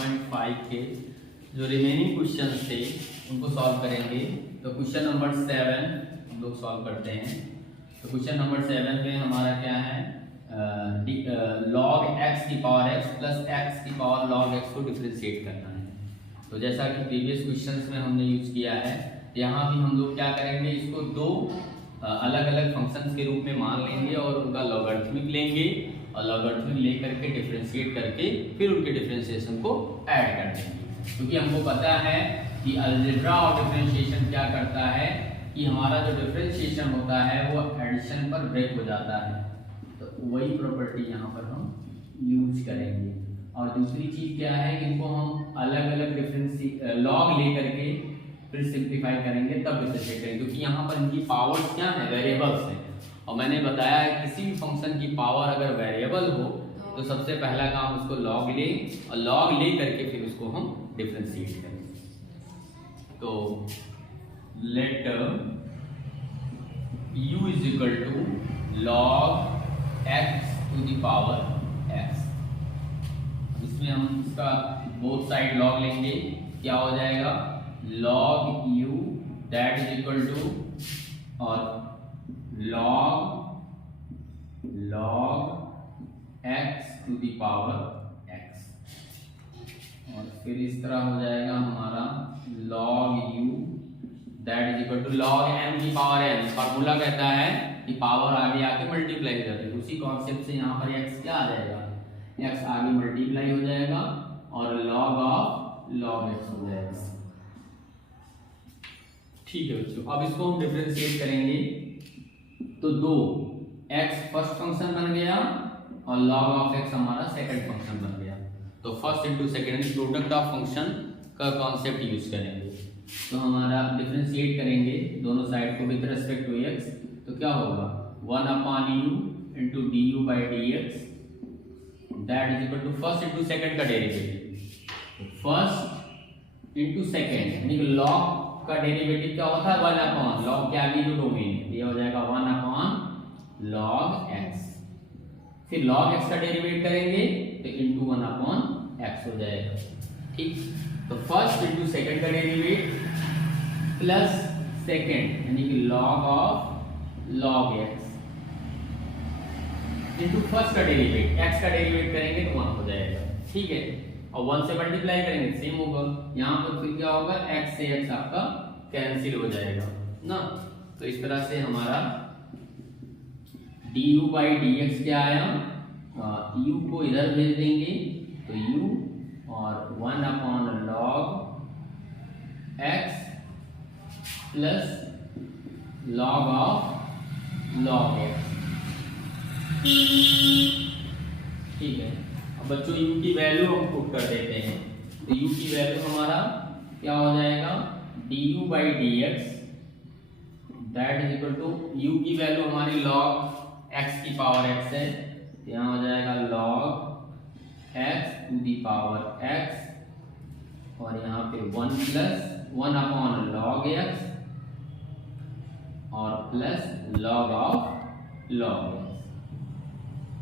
5.5 के जो remaining question थे उनको सॉल्व करेंगे। तो क्वेश्चन नंबर 7 हम लोग सॉल्व करते हैं। तो क्वेश्चन नंबर 7 में हमारा क्या है, log x की पावर x प्लस x की पावर log x को डिफरेंशिएट करना है। तो जैसा कि प्रीवियस क्वेश्चंस में हमने यूज किया है, यहाँ भी हम लोग क्या करेंगे, इसको दो अलग अलग फंक्शंस के रूप में मान लेंगे और उनका लॉगरिथमिक लेंगे और लॉगरिथमिक लेकर के डिफरेंशिएट करके फिर उनके डिफरेंशिएशन को ऐड कर देंगे। क्योंकि हमको पता है कि अलजेब्रा ऑफ डिफरेंशिएशन क्या करता है कि हमारा जो डिफरेंशिएशन होता है वो एडिशन पर ब्रेक हो जाता है। तो वही प्रॉपर्टी यहाँ पर हम यूज करेंगे। और दूसरी चीज क्या है कि इनको हम अलग अलग लॉग ले करके फिर सिंप्लीफाई करेंगे तब डिफरेंशिएट करेंगे, क्योंकि यहाँ पर इनकी पावर्स क्या है, वेरिएबल्स हैं। और मैंने बताया है किसी भी फंक्शन की पावर अगर वेरिएबल हो तो सबसे पहला काम उसको लॉग ले और लॉग ले करके फिर उसको हम डिफरेंशिएट करें। तो let u is equal to log x to the power x। इसमें हम इसका बोथ साइड लॉग लेंगे, क्या हो जाएगा, log u that is equal to और log x to the power x। और फिर इस तरह हो जाएगा हमारा log u that is equal to log m की पावर n। फार्मूला कहता है कि पावर आगे आके मल्टीप्लाई हो जाती है। उसी कॉन्सेप्ट से यहाँ पर x क्या आ जाएगा, x आगे मल्टीप्लाई हो जाएगा और log ऑफ log x हो जाएगा। ठीक है बच्चों, अब इसको हम डिफरेंशिएट करेंगे तो दो x फर्स्ट फंक्शन बन गया और log ऑफ x हमारा सेकंड फंक्शन बन गया। तो first into second product of function का कॉन्सेप्ट यूज करेंगे। तो हमारा डिफरेंशिएट करेंगे दोनों साइड को विद रिस्पेक्ट टू x, तो क्या होगा 1/u into du by dx that is equal to first into second का डेरिवेटिव। फर्स्ट इनटू सेकंड यानी कि log का डेरिवेटिव क्या होता है, 1 log के आगे जो डोमेन है ये हो जाएगा 1 log x। फिर log x का डेरिवेट करेंगे तो इनटू 1 x हो जाएगा। ठीक, तो फर्स्ट इनटू सेकंड का डेरिवेट प्लस सेकंड यानी कि log of log x into first का डेरिवेट, x का डेरिवेट करेंगे तो 1 हो जाएगा। ठीक है, और 1 से मल्टीप्लाई करेंगे सेम होगा। यहाँ पर फिर क्या होगा, x से x आपका कैंसिल हो जाएगा ना। तो इस तरह से हमारा du बाई dx क्या आया, u को इधर भेज देंगे तो u और 1 log x plus log of log x। ठीक है, अब बच्चों u की वैल्यू हम पुट कर देते हैं। तो u की वैल्यू हमारा क्या हो जाएगा, du by dx that is equal to u की वैल्यू हमारी log x की पावर x है, तो यहाँ हो जाएगा log x to the power x और यहाँ पे 1 प्लस 1 log x और plus log of log x।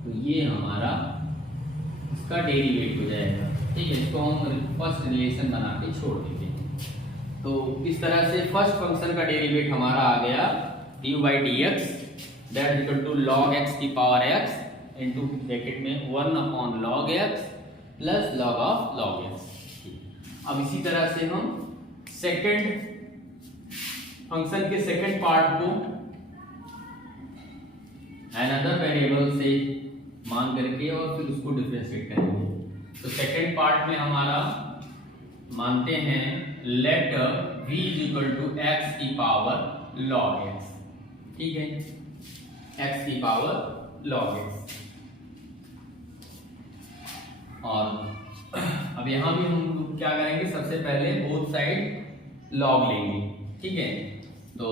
तो ये हमारा इसका डेरिवेट हो जाएगा। ठीक है, इसको हम फर्स्ट रिलेशन बना के छोड़ देते हैं। तो इस तरह से फर्स्ट फंक्शन का डेरिवेट हमारा आ गया du by dx that is equal to log x की पावर x इनटू ब्रैकेट में 1 log x plus log of log x। अब इसी तरह से हम सेकंड फंक्शन के सेकंड पार्ट को अनदर वेरिएबल से मान करके और फिर उसको डिफरेंशिएट करेंगे। तो सेकंड पार्ट में हमारा मानते हैं let v is equal to x की पावर log x। ठीक है, x की पावर log x। और अब यहाँ भी हम क्या करेंगे, सबसे पहले बोथ साइड log लेंगे। ठीक है, तो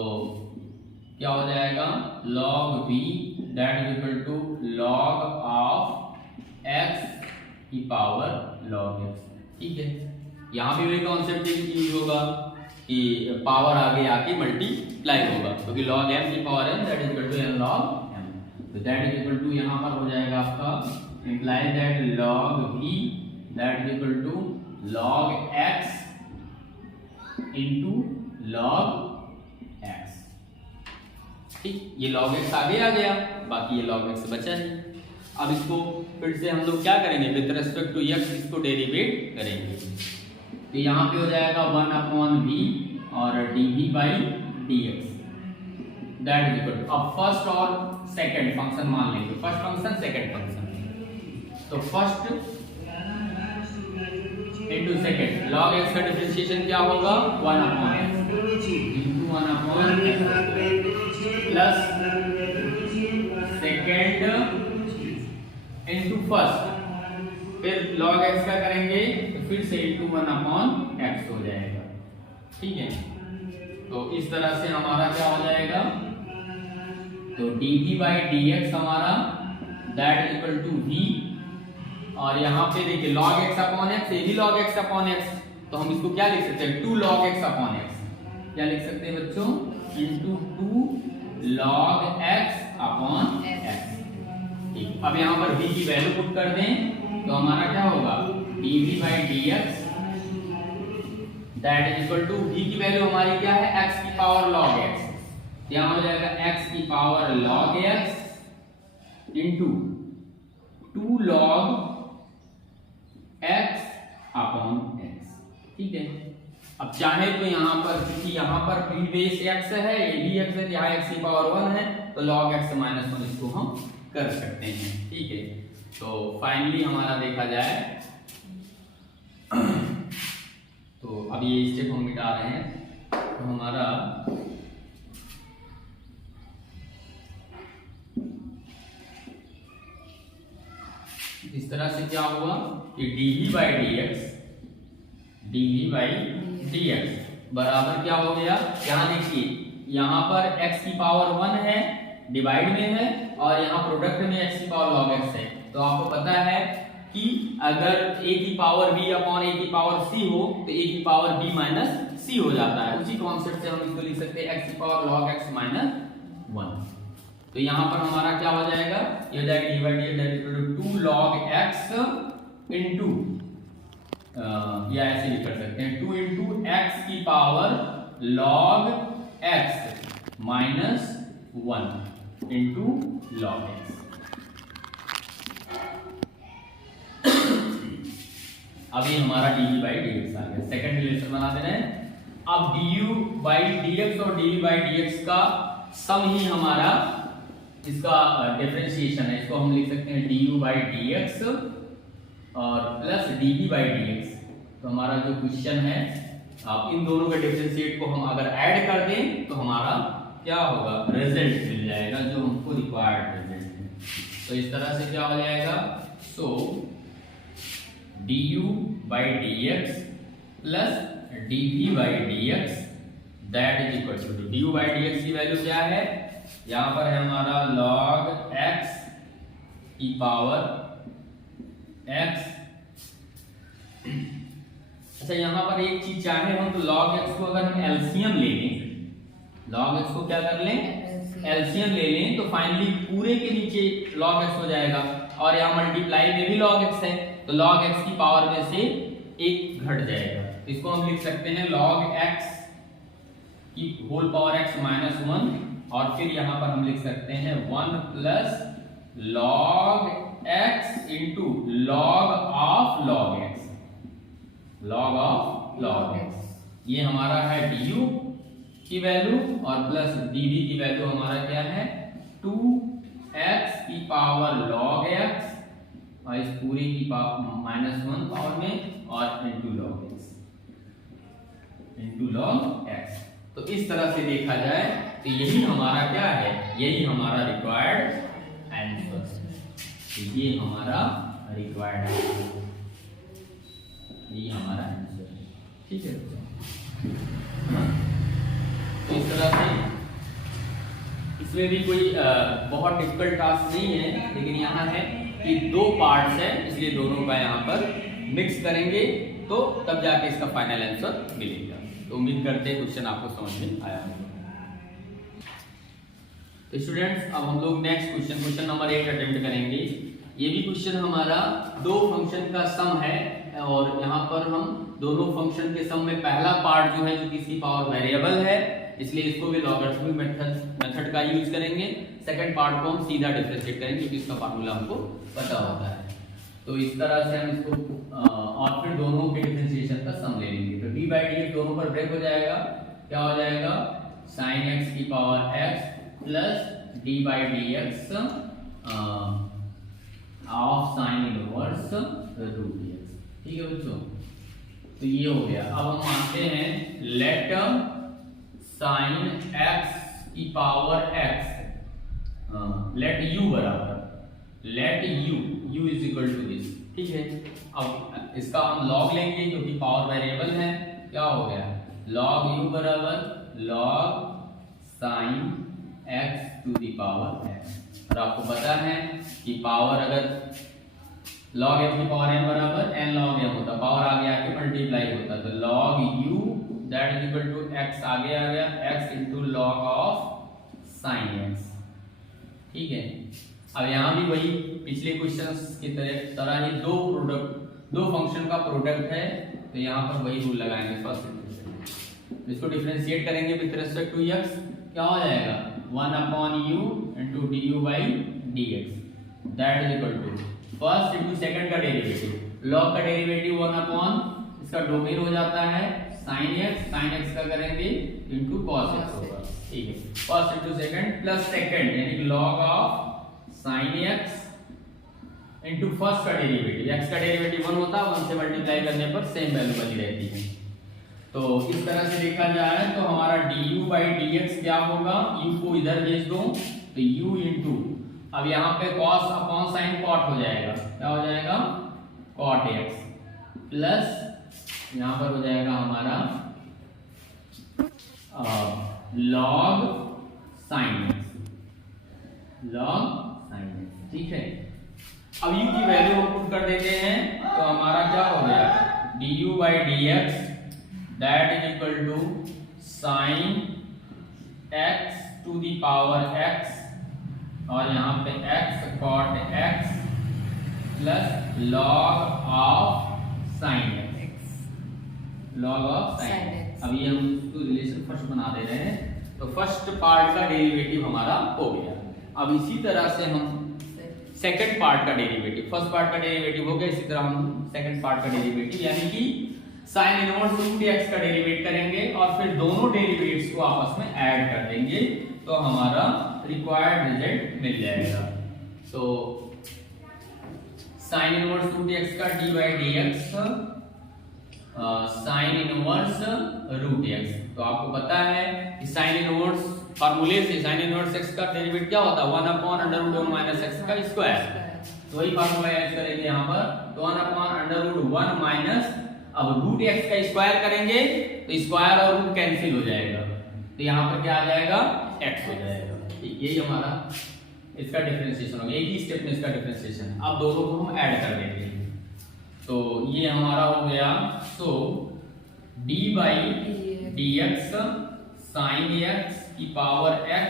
क्या हो जाएगा log v that is equal to log of x की पावर log x। ठीक है, यहाँ भी वही कॉन्सेप्ट यूज होगा कि पावर आगे आके मल्टीप्लाई होगा, क्योंकि log m की power m that is equal to n log m। तो दैट इज इक्वल टू यहाँ पर हो जाएगा आपका implies that log v that is equal to log x into log x। ठीक, ये log x आगे आ गया, बाकी ये log x बचा ही। अब इसको फिर से हम लोग क्या करेंगे, विद रेस्पेक्ट टू x इसको डेरिवेट करेंगे। तो यहाँ पे हो जाएगा 1/v और dv by dx that is equal to, अब फर्स्ट और सेकंड फंक्शन मान लेंगे, फर्स्ट फंक्शन सेकंड फंक्शन। तो first into second, log x का डिफरेंशिएशन क्या होगा, 1/x into 1/x plus second into first, फिर log x का करेंगे तो फिर से इनटू 1/x हो जाएगा। ठीक है, तो इस तरह से हमारा क्या हो जाएगा, तो dv बाई dx हमारा that is equal to v, और यहाँ पे देखिए log x अपॉन x, ये भी log x अपॉन x, तो हम इसको क्या लिख सकते हैं, 2 log x अपॉन x। क्या लिख सकते हैं बच्चों, into 2 log x upon x। ठीक, अब यहाँ पर v की वैल्यू पुट कर दें तो हमारा क्या होगा, dv by dx that is equal to, v की वैल्यू हमारी क्या है, x की पावर log x, यहाँ हो जाएगा x की power log x into 2 log x upon x। ठीक है, अब चाहे तो यहाँ पर, क्योंकि यहाँ पर p बेस x है, ये भी x है, यहाँ x की पावर 1 है, तो log x माइनस 1 इसको हम कर सकते हैं। ठीक है, तो फाइनली हमारा देखा जाए तो अब ये स्टेप हम मिटा रहे हैं, तो हमारा इस तरह से क्या हुआ कि dv बाई dx बराबर क्या हो गया, यहाँ देखिए यहाँ पर x की पावर 1 है, डिवाइड में है, और यहाँ प्रोडक्ट में x की पावर log x है। तो आपको पता है कि अगर a की पावर b अपॉन a की पावर c हो तो a की पावर b माइनस c हो जाता है। उसी कॉन्सेप्ट से हम इसको लिख सकते हैं x की पावर log x माइनस 1। तो यहाँ पर हमारा क्या हो जाएगा, ये हो जाएगा डिवाइडेड 2 log x इनटू, या ऐसे भी कर सकते हैं 2 इनटू x की power log x minus 1 into log x। अभी हमारा dv बाई dx आ गया, सेकंड रिलेशन बना देना है। अब du बाई dx और dv बाई dx का सम ही हमारा इसका डिफरेंशिएशन है, इसको हम लिख सकते हैं du बाई dx और प्लस dv बाई dx। तो हमारा जो क्वेश्चन है, आप इन दोनों के डिफरेंशिएट को हम अगर ऐड कर दें तो हमारा क्या होगा, रिजल्ट मिल जाएगा जो हमको रिक्वायर्ड रिजल्ट है। तो इस तरह से क्या हो जाएगा, so du by dx plus dv by dx that is equal to, du by dx की वैल्यू क्या है, यहाँ पर है हमारा log x की पावर x। अच्छा, यहाँ पर एक चीज चाहे हम तो log x को अगर हम एलसीएम ले लें, log x को क्या कर लें, एलसीएम ले लें, तो फाइनली पूरे के नीचे log x हो जाएगा, और यहाँ मल्टीप्लाई में भी log x है, तो log x की पावर में से एक घट जाएगा। इसको हम लिख सकते हैं log x की होल पावर x माइनस 1, और फिर यहाँ पर हम लिख सकते हैं 1 plus log x into log of log x, log of log x। ये हमारा है du की वैल्यू, और प्लस dv की वैल्यू हमारा क्या है, 2x की पावर log x और इस पूरे की पावर माइनस 1 पावर में, और इंटू log x। तो इस तरह से देखा जाए तो यही हमारा क्या है, यही हमारा रिक्वायर्ड आंसर, तो ये हमारा रिक्वायर्ड आंसर, ये हमारा आंसर है। ठीक है, तो इस तरह से इसमें भी कोई बहुत डिफिकल्ट टास्क नहीं है, लेकिन यहाँ है कि 2 पार्ट्स है, इसलिए दोनों का यहाँ पर मिक्स करेंगे तो तब जाके इसका फाइनल आंसर मिलेगा। तो उम्मीद करते हैं क्वेश्चन आपको समझ में आया होगा। तो स्टूडेंट्स, अब हम लोग नेक्स्ट क्वेश्चन नंबर 8 अटेम्प्ट करेंगे। ये भी क्वेश्चन हमारा 2 फंक्शन का सम है, और यहाँ पर हम दोनों फंक्शन के सम में पहला पार्ट जो है जो किसी पावर वेरिएबल है, इसलिए इसको भी लॉगरिथमिक मेथड का यूज करेंगे। सेकंड पार्ट को हम सीधा डिफरेंशिएट करेंगे क्योंकि इसका फार्मूला हमको पता होता है। तो इस तरह से हम इसको और फिर दोनों के डिफरेंशिएशन का सम ले लेंगे। तो d बाई डी दोनों पर ब्रेक हो जाएगा, क्या हो जाएगा sin x की power x plus d by d x of sine inverse root dx। ठीक है बच्चों, तो ये हो गया। अब हम मानते हैं लेट साइन x की पावर x, लेट u बराबर let u is equal to this. ठीक है, अब इसका हम लॉग लेंगे क्योंकि पावर वेरिएबल है। क्या हो गया log u बराबर log sine x to the power x। और आपको पता है कि पावर अगर log x की पावर n बराबर n log m होता, पावर आगे आके मल्टीप्लाई होता, तो log u that is equal to x आगे आ गया x into log of sine x। ठीक है, अब यहाँ भी वही पिछले क्वेश्चंस की तरह ही दो फंक्शन का प्रोडक्ट है, तो यहाँ पर वही रूल लगाएंगे। फर्स्ट इसको डिफरेंशिएट करेंगे विद रिस्पेक्ट टू x, क्या हो जाएगा 1/u into d u by d x that is equal to first into second का डेरिवेटिव, लॉग का डेरिवेटिव 1 इसका डोमेन हो जाता है sin x का करेंगे इंटू cos x होगा। ठीक है, first into second plus second यानी log of sin x into first का डेरिवेटिव, x का डेरिवेटिव 1 होता है, 1 से मल्टीप्लाई करने पर सेम वैल्यू बनी रहती है। तो इस तरह से देखा जाए तो हमारा du बाई dx क्या होगा, u को इधर भेज दो तो u इंटू, अब यहाँ पे cos अपॉन साइन cot हो जाएगा, क्या हो जाएगा cot x प्लस यहाँ पर हो जाएगा हमारा log sin x, log sin x। ठीक है, अब u की वैल्यू हम पुट कर देते हैं तो हमारा क्या हो गया du by dx that is equal to sine x to the power x और यहाँ पे x cot x plus log of sin x, log of sin x। अब ये हम इसको रिलेशन फर्स्ट बना दे रहे हैं, तो फर्स्ट पार्ट का डेरिवेटिव हमारा हो गया। अब इसी तरह से हम सेकंड पार्ट का डेरिवेटिव, फर्स्ट पार्ट का डेरिवेटिव हो गया, इसी तरह हम सेकंड पार्ट का डेरिवेटिव यानी कि साइन इनवर्स रूट x का डेरिवेट करेंगे और फिर दोनों डेरिवेटिव्स को आपस में ऐड कर देंगे तो हमारा रिक्वायर्ड रिजल्ट मिल जाएगा। तो साइन इनवर्स रूट x का d by d x sine inverse root x, तो आपको पता है कि साइन इनवर्स फार्मूले से साइन इनवर्स x का डेरिवेटिव क्या होता है 1 upon under root 1 minus x का स्क्वायर, तो वही फार्मूला यूज करेंगे यहाँ पर, तो 1 अपॉन अंडर रूट 1 माइनस, अब रूट x का स्क्वायर करेंगे तो स्क्वायर और रूट कैंसिल हो जाएगा, तो यहाँ पर क्या आ जाएगा x हो जाएगा। यही हमारा इसका डिफरेंशिएशन होगा, एक ही स्टेप में इसका डिफरेंशिएशन। अब दोनों को हम ऐड कर देंगे तो ये हमारा हो गया, so d by d x sine x की power x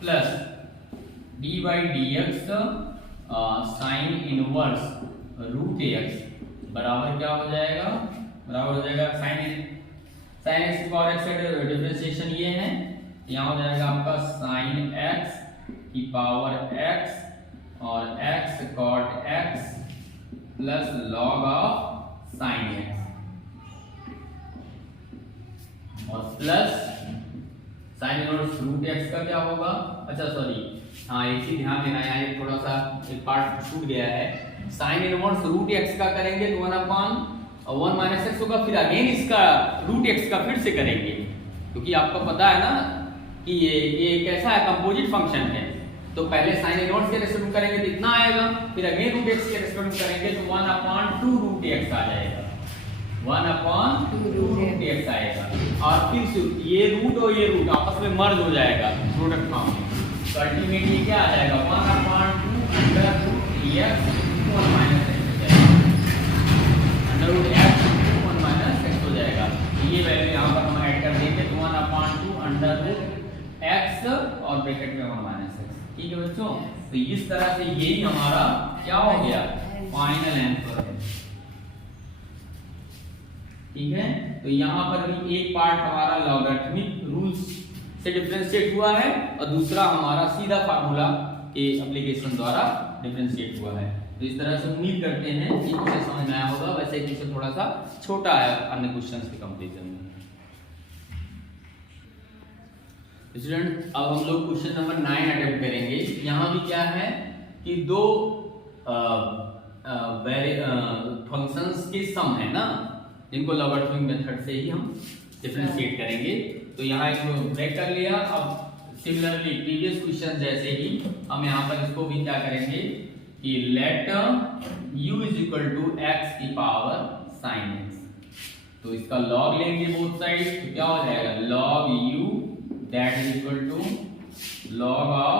plus d by d x sine inverse root x बराबर क्या हो जाएगा, बराबर हो जाएगा साइन x की पावर x का डिफरेंशिएशन ये है, यहाँ हो जाएगा आपका साइन x की पावर x और x cot x plus log of sine x और plus sine inverse root x का क्या होगा, अच्छा सॉरी हाँ एक चीज ध्यान देना है, यहाँ थोड़ा सा एक पार्ट छूट गया है। साइन इनवर्स रूट x का करेंगे तो 1 अपॉन 1 माइनस x होगा, फिर अगेन इसका रूट x का फिर से करेंगे क्योंकि आपको पता है ना कि ये कैसा है कंपोजिट फंक्शन है, तो पहले साइन इनवर्स के रेस्पेक्ट करेंगे तो इतना आएगा, फिर अगेन रूट x के रेस्पेक्ट करेंगे तो 1 अपॉन 2 रूट x आ जाएगा, 1 अपॉन 2 रूट x आएगा और फिर ये रूट और ये रूट आपस में मर्ज हो जाएगा प्रोडक्ट फॉर्म में, तो अल्टीमेटली क्या आ जाएगा 1 upon 2 under root x 1 minus x हो जाएगा, under root x 1 minus x हो जाएगा। ये वैल्यू यहाँ पर हम ऐड कर देंगे तो 1 अपॉन 2 अंडर रूट x और ब्रैकेट में 1 माइनस x। ठीक है बच्चों, तो इस तरह से यही हमारा क्या हो गया फाइनल आंसर है। ठीक है। तो यहाँ पर भी एक पार्ट हमारा लॉगरिथमिक रूल्स से डिफरेंशिएट हुआ है और दूसरा हमारा सीधा फार्मूला के एप्लीकेशन द्वारा डिफरेंशिएट हुआ है। तो इस तरह से उम्मीद करते हैं कि इसे समझ में आया होगा। वैसे इसे थोड़ा सा छोटा है अन्य क्वेश्चंस के कंपैरिजन में। स्टूडेंट अब हम लोग क्वेश्चन नंबर 9 अटेम्प्ट करेंगे। यहाँ भी क्या है कि दो फंक्शंस के सम है ना, जिनको लॉगरिथमिक मेथड से ही हम डिफरेंशिएट करेंगे। तो यहाँ एक ब्रेक कर लिया। अब सिमिलरली प्रीवियस क्वेश्चन जैसे ही हम यहाँ पर इसको भी क्या करेंगे कि let u is equal to x की पावर sin x। तो इसका लॉग लेंगे बोथ साइड, तो क्या हो जाएगा log u that is equal to log of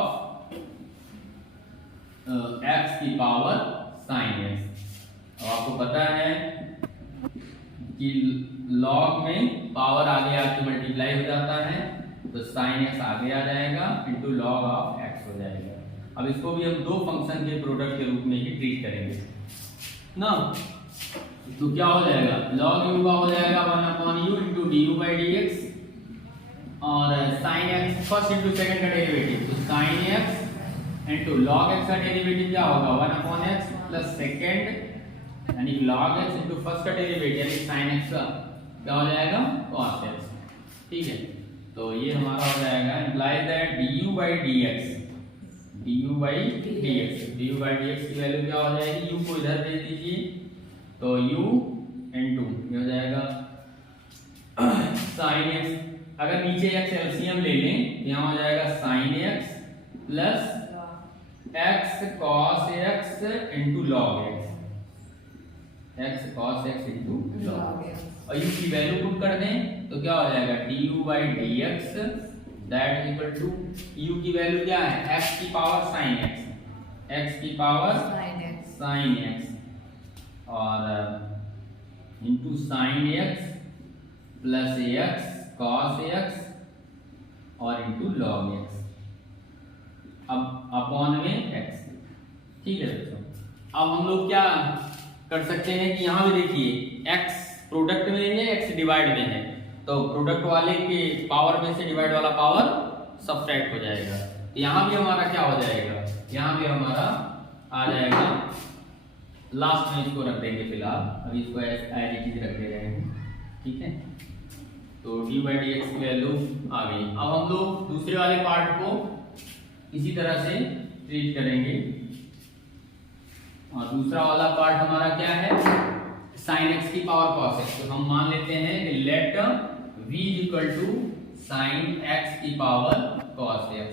x की पावर sin x। अब आपको पता है कि log में पावर आगे आके मल्टीप्लाई हो जाता है, तो sin x आगे आ जाएगा इनटू log ऑफ x हो जाएगा। अब इसको भी हम दो फंक्शन के प्रोडक्ट के रूप में ही ट्रीट करेंगे ना। तो क्या हो जाएगा log u का हो जाएगा 1/u into du by dx और sin x first into second का डेरिवेटिव, तो sin x into log x का डेरिवेटिव क्या होगा 1/x प्लस सेकंड यानी log x इनटू फर्स्ट का डेरिवेटिव यानी sin x का क्या हो जाएगा cos x। ठीक है, तो ये हमारा हो जाएगा implies that du by dx du by dx की वैल्यू क्या हो जाएगी, u को इधर भेज दीजिए तो u इनटू ये हो जाएगा sin x। अगर नीचे x एलसीएम ले लें तो यहाँ हो जाएगा sin x plus x cos x into log x cos x into log x। और u की वैल्यू पुट कर दें तो क्या हो जाएगा du by dx that is equal to u की वैल्यू क्या है x की पावर sin x की पावर sin x और into sin x plus x cos x और इनटू log x अब अपॉन में x। ठीक है बच्चों, अब हम लोग क्या कर सकते हैं कि यहाँ भी देखिए x प्रोडक्ट में है x डिवाइड में है, तो प्रोडक्ट वाले के पावर में से डिवाइड वाला पावर सब्ट्रैक्ट हो जाएगा। तो यहाँ भी हमारा क्या हो जाएगा, यहाँ भी हमारा आ जाएगा लास्ट में इसको रख देंगे फिलहाल, अभी इसको एज इट इज रख दे रहे हैं। ठीक है, तो डी बाई डी एक्स की वैल्यू आ गई। अब हम लोग दूसरे वाले पार्ट को इसी तरह से ट्रीट करेंगे और दूसरा वाला पार्ट हमारा क्या है sin x की पावर cos x। तो हम मान लेते हैं कि let v equal to sin x की पावर cos x।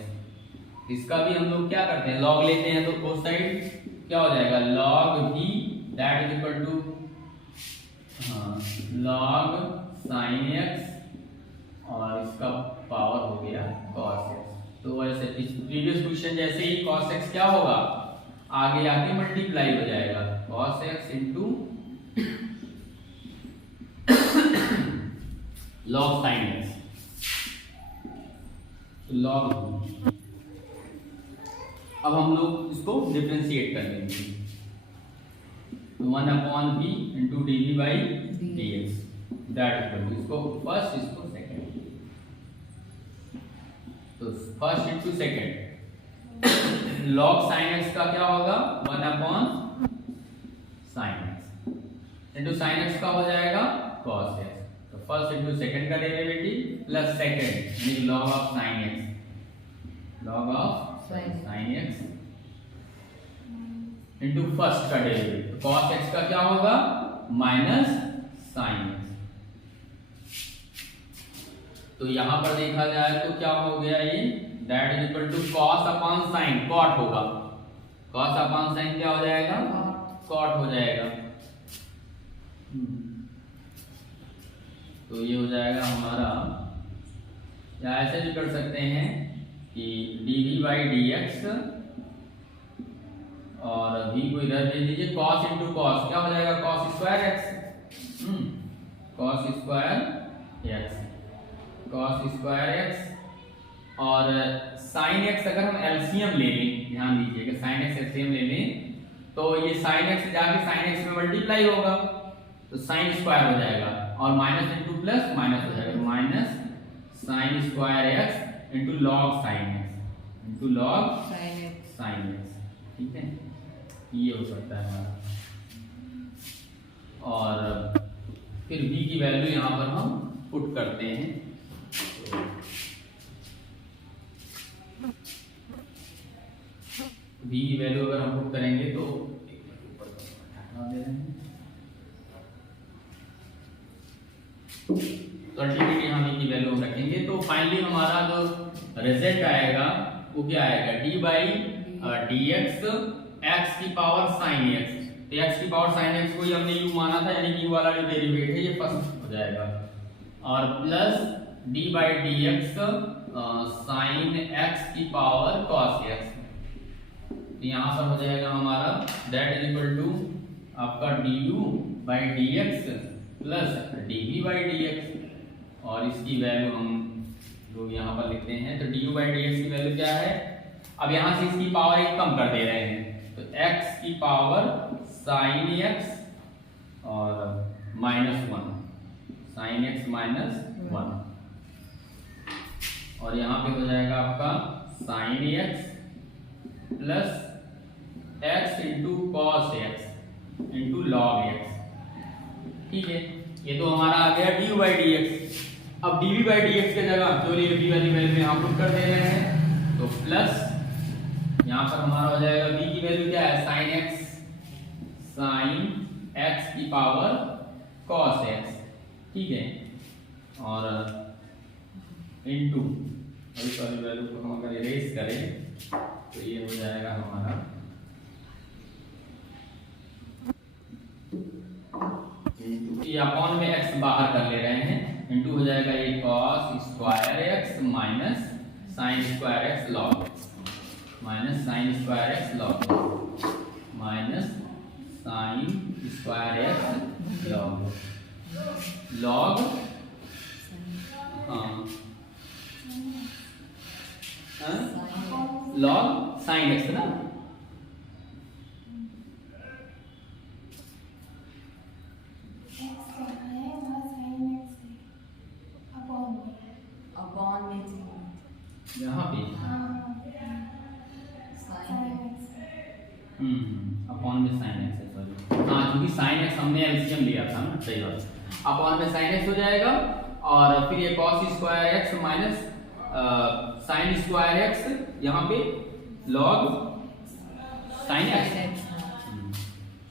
इसका भी हम लोग क्या करते हैं log लेते हैं, तो बोथ साइड क्या हो जाएगा log v that is equal to log sin x और इसका पावर हो गया cos x। तो वैसे प्रीवियस क्वेश्चन जैसे ही cos x क्या होगा आगे आके मल्टीप्लाई हो जाएगा cos x into log sin x log। अब हम लोग इसको डिफरेंशिएट कर लेंगे, 1/v into dv by dx that equal to इसको फर्स्ट इसको सेकंड, तो first into second log sin x का क्या होगा 1/sin x into sin x का हो जाएगा cos x। तो फर्स्ट इंटू सेकंड का डेरिवेटिव प्लस सेकंड यानी log of sin x sin x into first का डेरिवेटिव cos x का क्या होगा माइनस sin x। तो यहां पर देखा जाए तो क्या हो गया ये that is equal to cos upon sin cot होगा, cos अपॉन sin क्या हो जाएगा cot हो जाएगा। तो ये हो जाएगा हमारा, या ऐसे भी कर सकते हैं कि dv बाई dx और v को इधर दे दीजिए cos इंटू cos क्या हो जाएगा cos square x cos square x और sin x अगर हम एलसीएम ले लें, ध्यान दीजिएगा sin x एलसीएम ले लें तो ये sin x जाके sin x में मल्टीप्लाई होगा तो sin स्क्वायर हो जाएगा और माइनस इंटू प्लस माइनस हो जाएगा, minus sine square x into log sine x into log sine x. ठीक है, ये हो सकता है हमारा। और फिर v की वैल्यू यहाँ पर हम पुट करते हैं। तो v की वैल्यू अगर हम पुट करेंगे तो अल्टीमेटली हम v की वैल्यू रखेंगे तो फाइनली हमारा जो रिजल्ट आएगा वो क्या आएगा, d by d x x की पावर साइन एक्स। तो एक्स की पावर साइन एक्स को ही हमने u माना था, यानी कि u वाला जो डेरिवेटिव है ये फर्स्ट हो जाएगा, और plus d by d x sine x की पावर कॉस एक्स। तो यहाँ पर हो जाएगा हमारा दैट इज इक्वल टू आपका du by d x plus dv by d x, और इसकी वैल्यू हम लोग यहाँ पर लिखते हैं। तो du बाई डी एक्स की वैल्यू क्या है, अब यहाँ से इसकी पावर एक कम कर दे रहे हैं, तो x की पावर साइन x और माइनस 1, साइन x माइनस 1, और यहाँ पे हो जाएगा आपका sine x plus x into cos x into log x। ठीक है, ये तो हमारा आ गया du बाई डी एक्स। अब dv बाई डी एक्स के जगह जो डी वाली वैल्यू यहाँ पुट कर दे रहे हैं, तो प्लस यहाँ पर हमारा हो जाएगा v की वैल्यू क्या है, साइन x की पावर cos x। ठीक है, और इनटू इस वाली वैल्यू को हम अगर इरेज करें तो ये हो जाएगा हमारा ये अपॉन में x बाहर कर ले रहे हैं, इनटू हो जाएगा ये cos square x minus sine square x log x, minus sine square x log minus sine square x log log sine x ना, यहाँ पे अपॉन में साइन एक्स है, सॉरी हाँ, क्योंकि साइन एक्स हमने एलसीएम लिया था ना, सही बात। अपॉन में साइन एक्स हो जाएगा, और फिर ये cos square x minus sine square x यहाँ पे लॉग साइन एक्स।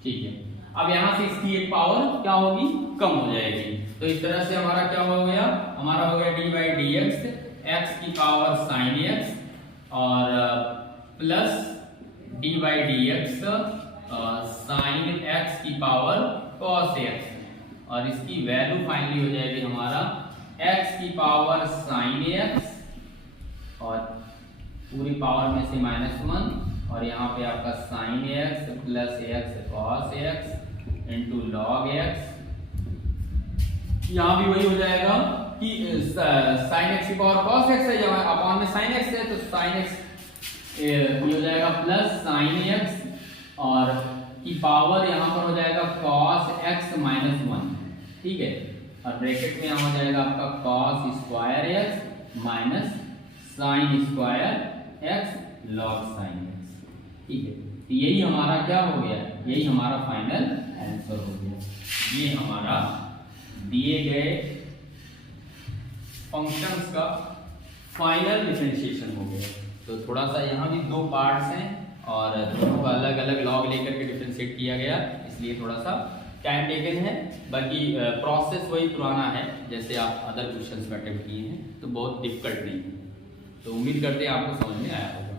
ठीक है, अब यहाँ से इसकी एक पावर क्या होगी, कम हो जाएगी। तो इस तरह से हमारा क्या हो गया, हमारा हो गया D by d x x की पावर साइन एक्स और plus D by d x sine x की पावर कॉस एक्स, और इसकी वैल्यू फाइनली हो जाएगी हमारा एक्स की पावर साइन एक्स और पूरी पावर में से -1, और यहाँ पे आपका sine x plus x cos x into log x. यहाँ भी वही हो जाएगा कि साइन एक्स की पावर कॉस एक्स है, जब अपॉन में साइन एक्स है तो साइन एक्स ये हो जाएगा प्लस साइन एक्स और की पावर यहाँ पर हो जाएगा कॉस एक्स माइनस 1। ठीक है, और ब्रैकेट में यहाँ हो जाएगा आपका cos square x minus sine square x log sine x. ठीक है, तो यही हमारा क्या हो गया, यही हमारा फाइनल आंसर हो गया। ये हमारा दिए गए फंक्शंस का फाइनल डिफरेंशिएशन हो गया। तो थोड़ा सा यहाँ भी दो पार्ट्स हैं और दोनों का अलग अलग लॉग लेकर के डिफरेंशिएट किया गया, इसलिए थोड़ा सा टाइम टेकन है। बाकी प्रोसेस वही पुराना है जैसे आप अदर क्वेश्चंस में अटेम्प्ट किए हैं, तो बहुत डिफिकल्ट नहीं है। तो उम्मीद करते हैं आपको समझ में आया होगा।